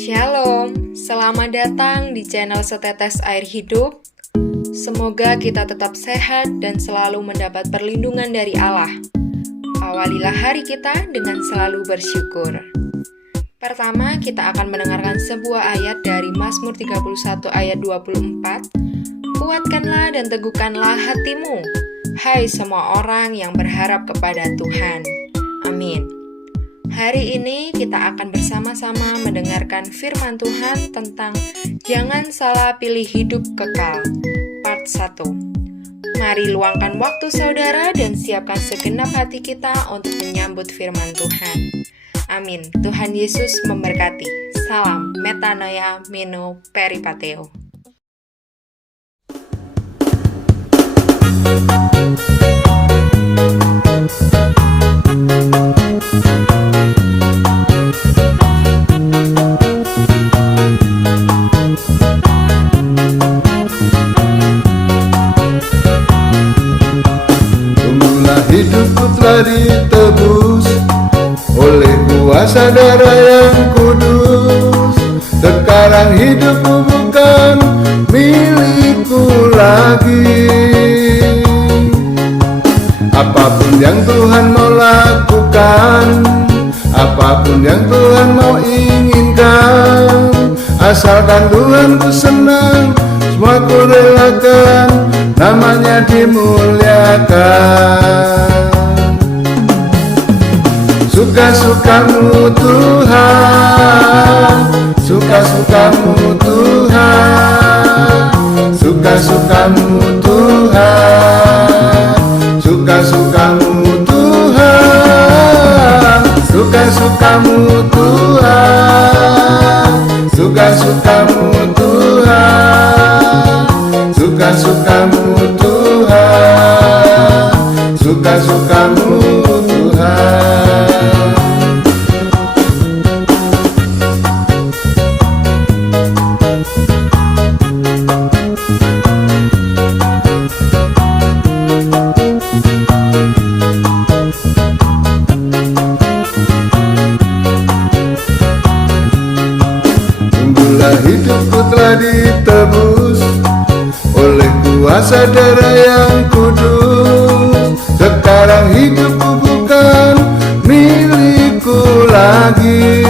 Shalom, selamat datang di channel Setetes Air Hidup. Semoga kita tetap sehat dan selalu mendapat perlindungan dari Allah. Awalilah hari kita dengan selalu bersyukur. Pertama, kita akan mendengarkan sebuah ayat dari Mazmur 31 ayat 24. Kuatkanlah dan teguhkanlah hatimu, hai semua orang yang berharap kepada Tuhan. Amin. Hari ini kita akan bersama-sama mendengarkan firman Tuhan tentang Jangan Salah Pilih Hidup Kekal, part 1. Mari luangkan waktu saudara dan siapkan segenap hati kita untuk menyambut firman Tuhan. Amin. Tuhan Yesus memberkati. Salam metanoia meno peripateo. Hidupku telah ditebus oleh kuasa darah yang kudus. Sekarang hidupku bukan milikku lagi. Apapun yang Tuhan mau lakukan, apapun yang Tuhan mau inginkan, asalkan Tuhan ku senang, semua ku relakan, namanya dimuliakan. Suka-sukamu Tuhan, suka-sukamu Tuhan, suka-sukamu Tuhan, suka-sukamu Tuhan, suka-sukamu Tuhan, suka-sukamu Tuhan, suka-sukamu Tuhan, suka-sukamu Tuhan. Sungguhlah hidupku telah ditebus oleh kuasa darah yang kudus. Sekarang hidupku bukan milikku lagi.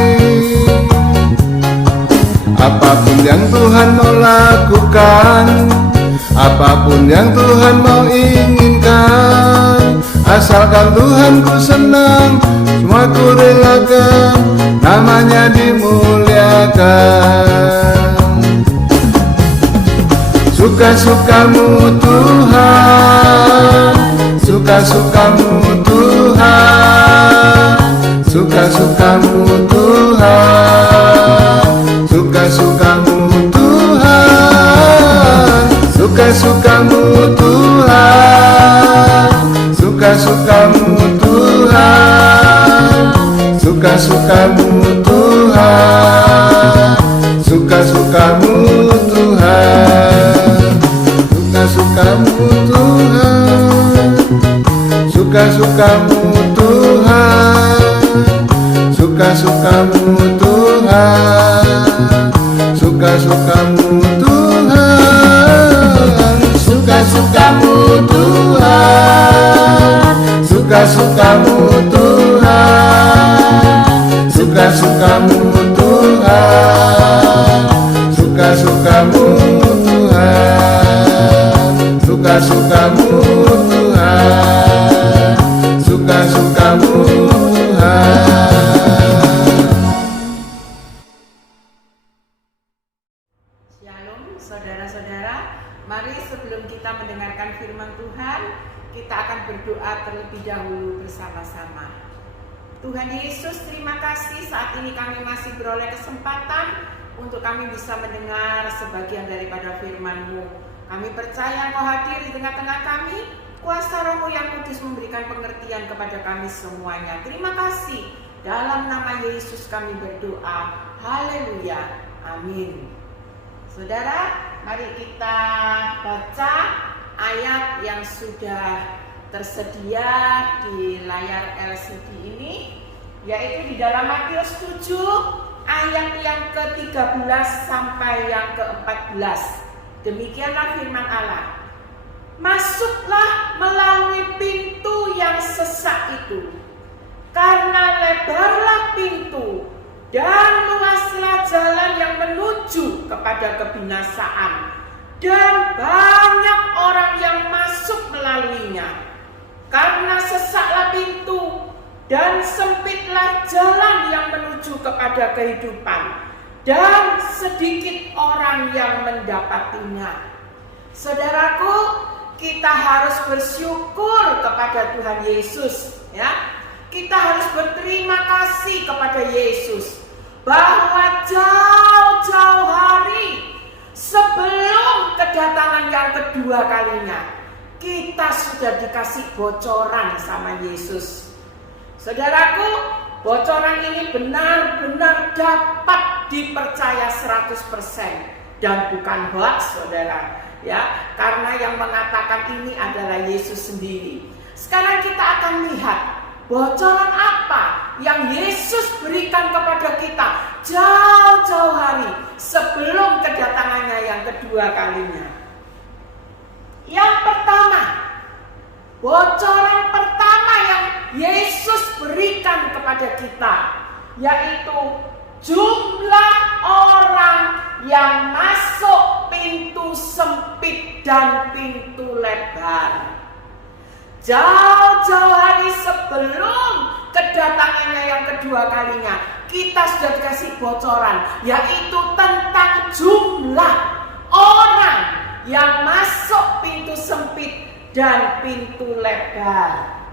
Apapun yang Tuhan mau lakukan, apapun yang Tuhan mau inginkan, asalkan Tuhan ku senang, semua ku relakan, namanya dimuliakan. Suka-sukamu Tuhan, suka-sukamu Tuhan, suka-sukamu Tuhan, suka-sukamu Tuhan, suka-sukamu Tuhan, suka-sukamu Tuhan, suka-sukamu Tuhan, suka-sukamu Tuhan, suka-sukamu Tuhan, suka-sukamu Tuhan, suka-sukamu Tuhan, suka-sukamu Tuhan, suka-sukamu Tuhan, suka-sukamu Tuhan, suka-sukamu Tuhan, suka-sukamu Tuhan, suka-sukamu Tuhan, suka-sukamu Tuhan. Shalom saudara-saudara, mari sebelum kita mendengarkan firman Tuhan, kita akan berdoa terlebih dahulu bersama-sama. Tuhan Yesus, terima kasih saat ini kami masih beroleh kesempatan untuk kami bisa mendengar sebagian daripada firman-Mu. Kami percaya Engkau hadir di tengah-tengah kami, kuasa Roh-Mu yang kudus memberikan pengertian kepada kami semuanya. Terima kasih, dalam nama Yesus kami berdoa. Haleluya, amin. Saudara, mari kita baca ayat yang sudah tersedia di layar LCD ini, yaitu di dalam Matius 7 ayat yang ke-13 sampai yang ke-14. Demikianlah firman Allah. Masuklah melalui pintu yang sesak itu, karena lebarlah pintu dan luaslah jalan yang menuju kepada kebinasaan, dan banyak orang yang masuk melaluinya. Karena sesaklah pintu dan sempitlah jalan yang menuju kepada kehidupan, dan sedikit orang yang mendapatinya. Saudaraku, kita harus bersyukur kepada Tuhan Yesus, ya. Kita harus berterima kasih kepada Yesus bahwa jauh-jauh hari sebelum kedatangan yang kedua kalinya, kita sudah dikasih bocoran sama Yesus. Saudaraku, bocoran ini benar-benar dapat dipercaya 100% dan bukan hoax, saudara. Ya, karena yang mengatakan ini adalah Yesus sendiri. Sekarang kita akan lihat bocoran apa yang Yesus berikan kepada kita jauh-jauh hari sebelum kedatangannya yang kedua kalinya. Yang pertama, bocoran pertama yang Yesus berikan kepada kita, yaitu jumlah orang yang masuk pintu sempit dan pintu lebar. Jauh-jauh hari sebelum kedatangannya yang kedua kalinya, kita sudah dikasih bocoran, yaitu tentang jumlah orang yang masuk pintu sempit dan pintu lebar.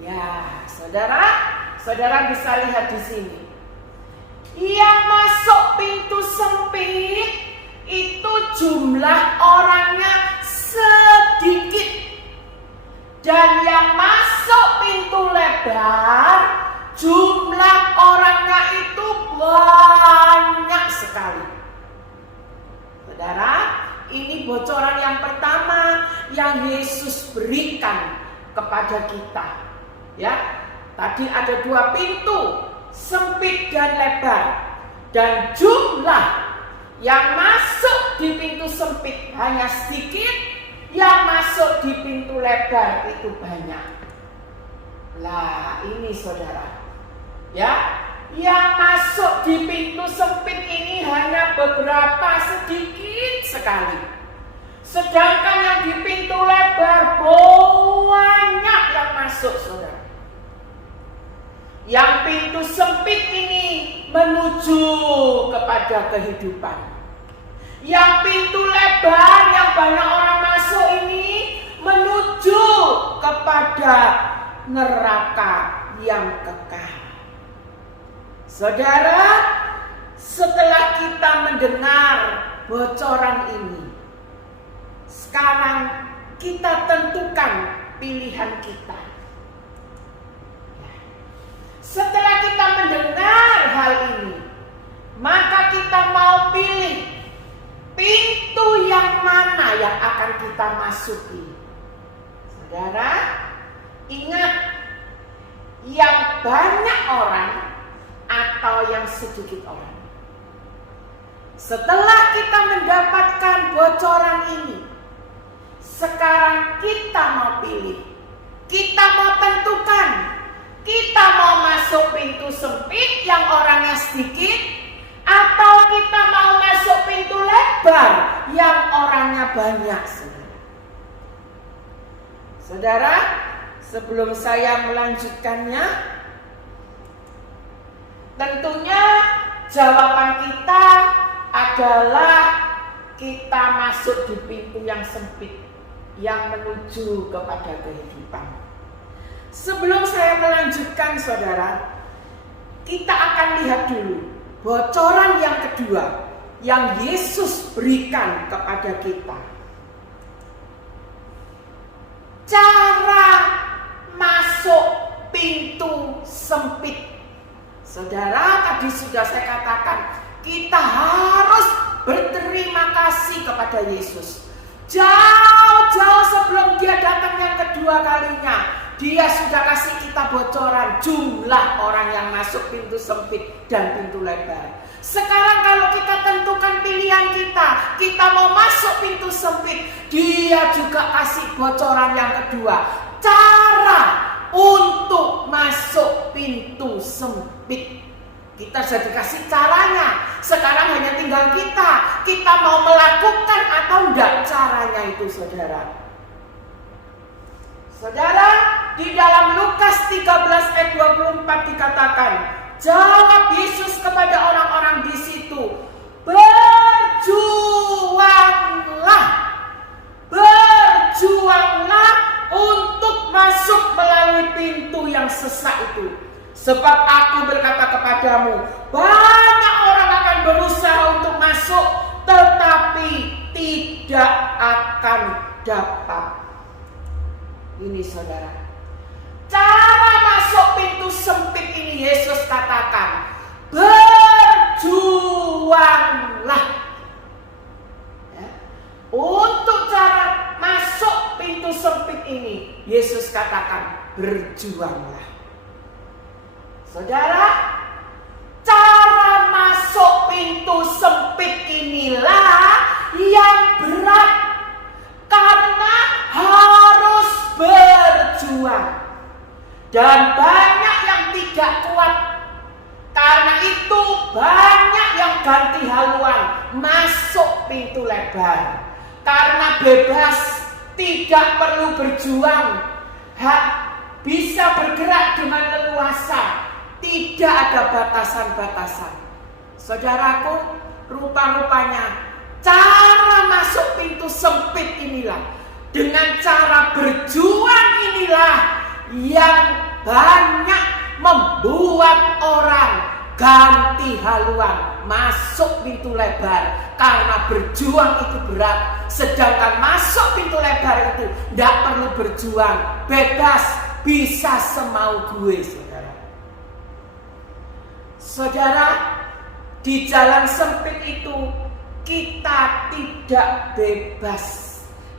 Ya, saudara bisa lihat di sini. Yang masuk pintu sempit itu jumlah orangnya sedikit. Dan yang masuk pintu lebar, jumlah orangnya itu banyak sekali. Saudara, ini bocoran yang pertama yang Yesus berikan kepada kita. Ya, tadi ada 2 pintu, sempit dan lebar. Dan jumlah yang masuk di pintu sempit hanya sedikit, yang masuk di pintu lebar itu banyak. Lah, ini saudara, ya, yang masuk di pintu sempit ini hanya beberapa, sedikit sekali. Sedangkan yang di pintu lebar banyak yang masuk, saudara. Yang pintu sempit ini menuju kepada kehidupan. Yang pintu lebar yang banyak orang masuk ini menuju kepada neraka yang kekal. Saudara, setelah kita mendengar bocoran ini, sekarang kita tentukan pilihan kita. Setelah kita mendengar hal ini, maka kita mau pilih pintu yang mana yang akan kita masuki. Saudara, ingat, yang banyak orang atau yang sedikit orang. Setelah kita mendapatkan bocoran ini, sekarang kita mau pilih. Kita mau tentukan, kita mau masuk pintu sempit yang orangnya sedikit, atau kita mau masuk pintu lebar yang orangnya banyak. Saudara, sebelum saya melanjutkannya, tentunya jawaban kita adalah kita masuk di pintu yang sempit yang menuju kepada kehidupan. Sebelum saya melanjutkan, saudara, kita akan lihat dulu bocoran yang kedua yang Yesus berikan kepada kita. Cara masuk pintu sempit. Saudara, tadi sudah saya katakan, kita harus berterima kasih kepada Yesus. Jauh-jauh sebelum dia datang yang kedua kalinya, Dia sudah kasih kita bocoran jumlah orang yang masuk pintu sempit dan pintu lebar. Sekarang kalau kita tentukan pilihan kita mau masuk pintu sempit, Dia juga kasih bocoran yang kedua, cara untuk masuk pintu sempit. Kita sudah dikasih caranya. Sekarang hanya tinggal kita mau melakukan atau enggak caranya itu, saudara. Saudara, di dalam Lukas 13 ayat 24 dikatakan, jawab Yesus kepada orang-orang di situ, berjuanglah untuk masuk melalui pintu yang sesak itu. Sebab aku berkata kepadamu, banyak orang akan berusaha untuk masuk, tetapi tidak akan dapat. Ini saudara, cara masuk pintu sempit ini Yesus katakan, berjuanglah. Ya. Untuk cara masuk pintu sempit ini Yesus katakan, berjuanglah. Saudara, cara masuk pintu sempit inilah yang berat, karena harus berjuang. Dan banyak yang tidak kuat. Karena itu banyak yang ganti haluan masuk pintu lebar. Karena bebas, tidak perlu berjuang, bisa bergerak dengan leluasa, tidak ada batasan-batasan. Saudaraku, rupa-rupanya cara masuk pintu sempit inilah, dengan cara berjuang inilah yang banyak membuat orang ganti haluan masuk pintu lebar. Karena berjuang itu berat, sedangkan masuk pintu lebar itu tidak perlu berjuang, bebas, bisa semau gue. Saudara, di jalan sempit itu kita tidak bebas.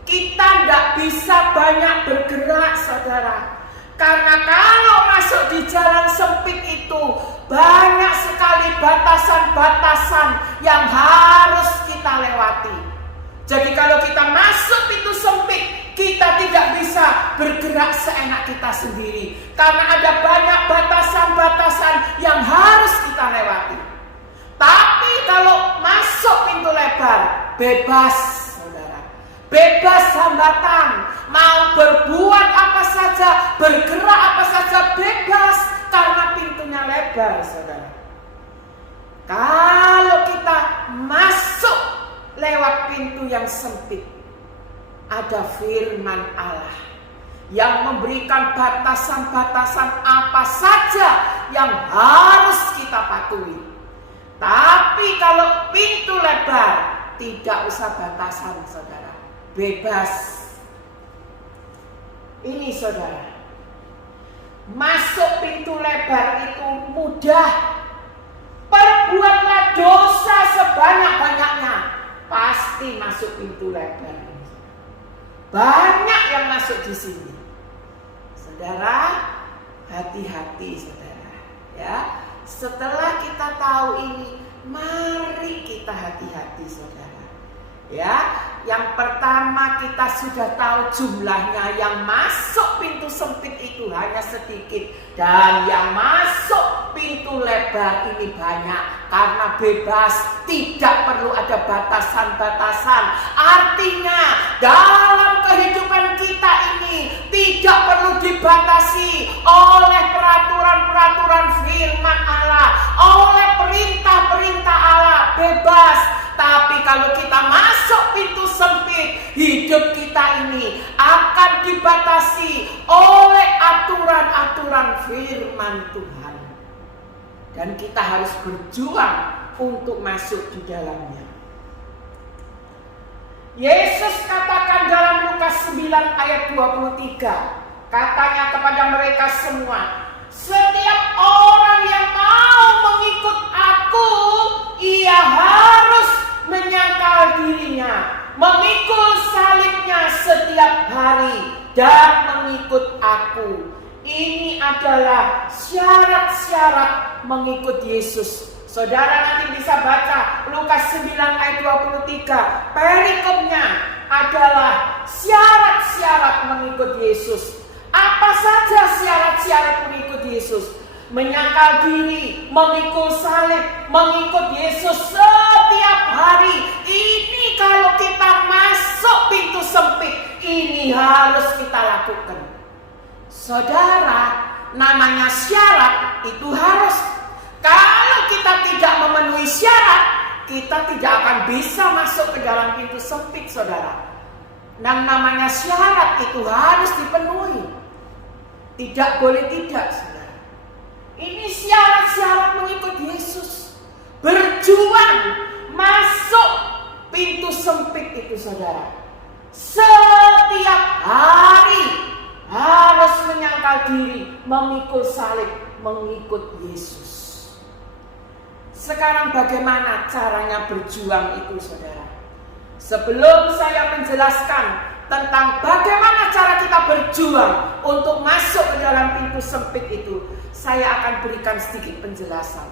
Kita tidak bisa banyak bergerak, saudara. Karena kalau masuk di jalan sempit itu banyak sekali batasan-batasan yang harus kita lewati. Jadi kalau kita masuk pintu sempit, kita tidak bisa bergerak seenak kita sendiri. Karena ada banyak batasan-batasan yang harus kita lewati. Tapi kalau masuk pintu lebar, bebas, saudara. Bebas hambatan. Mau berbuat apa saja, bergerak apa saja, bebas. Karena pintunya lebar, saudara. Kalau kita masuk lewat pintu yang sempit, ada firman Allah yang memberikan batasan-batasan apa saja yang harus kita patuhi. Tapi kalau pintu lebar, tidak usah batasan, saudara. Bebas. Ini saudara, masuk pintu lebar itu mudah. Perbuatlah dosa sebanyak-banyaknya, pasti masuk pintu lebar. Banyak yang masuk di sini. Saudara, hati-hati saudara. Ya, setelah kita tahu ini, mari kita hati-hati saudara. Ya, yang pertama kita sudah tahu jumlahnya, yang masuk pintu sempit itu hanya sedikit, dan yang masuk pintu lebar ini banyak. Karena bebas, tidak perlu ada batasan-batasan. Artinya dalam kehidupan kita ini tidak perlu dibatasi oleh peraturan-peraturan firman Allah, oleh perintah-perintah Allah, bebas. Tapi kalau kita masuk pintu sempit, hidup kita ini akan dibatasi oleh aturan-aturan firman Tuhan. Dan kita harus berjuang untuk masuk di dalamnya. Yesus katakan dalam Lukas 9 ayat 23, katanya kepada mereka semua, setiap orang yang mau mengikut aku, ia harus menyangkal dirinya, memikul salibnya setiap hari dan mengikut aku. Ini adalah syarat-syarat mengikut Yesus. Saudara nanti bisa baca Lukas 9 ayat 23. Perikopnya adalah syarat-syarat mengikut Yesus. Apa saja syarat-syarat mengikut Yesus? Menyangkal diri, memikul salib, mengikut Yesus setiap hari. Ini kalau kita masuk pintu sempit, ini harus kita lakukan. Saudara, namanya syarat itu harus. Kalau kita tidak memenuhi syarat, kita tidak akan bisa masuk ke dalam pintu sempit, saudara. Dan namanya syarat itu harus dipenuhi. Tidak boleh tidak, saudara. Ini syarat-syarat mengikut Yesus. Berjuang masuk pintu sempit itu, saudara. Setiap hari harus menyangkal diri, memikul salib, mengikut Yesus. Sekarang bagaimana caranya berjuang itu, saudara? Sebelum saya menjelaskan tentang bagaimana cara kita berjuang untuk masuk ke dalam pintu sempit itu, saya akan berikan sedikit penjelasan.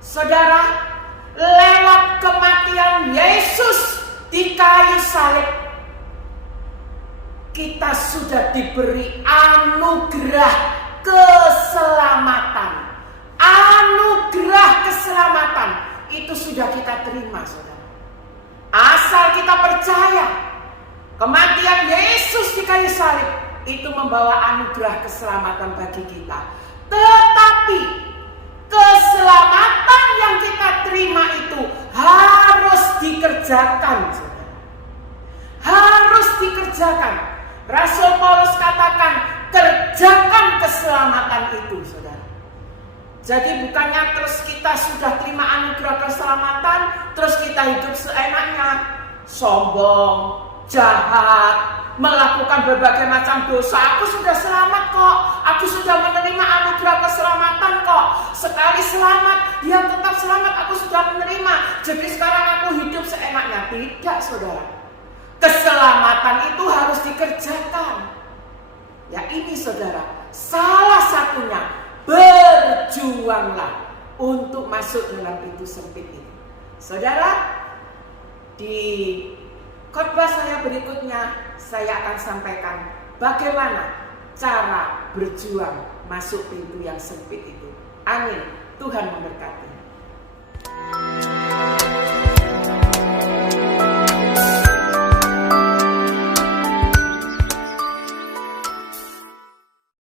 Saudara, lewat kematian Yesus di kayu salib, kita sudah diberi anugerah keselamatan. Anugerah keselamatan itu sudah kita terima, saudara. Asal kita percaya kematian Yesus di kayu salib itu membawa anugerah keselamatan bagi kita. Tetapi keselamatan yang kita terima itu harus dikerjakan, saudara. Harus dikerjakan. Rasul Paulus katakan, kerjakan keselamatan itu, saudara. Jadi bukannya terus kita sudah terima anugerah keselamatan, terus kita hidup seenaknya, sombong, jahat, melakukan berbagai macam dosa. Aku sudah selamat kok, aku sudah menerima anugerah keselamatan kok. Sekali selamat, dia tetap selamat, aku sudah menerima. Jadi sekarang aku hidup seenaknya. Tidak, saudara. Keselamatan itu harus dikerjakan. Ya ini, saudara, salah satunya, berjuanglah untuk masuk dalam pintu sempit itu. Saudara, di khotbah saya berikutnya, saya akan sampaikan bagaimana cara berjuang masuk pintu yang sempit itu. Amin. Tuhan memberkati.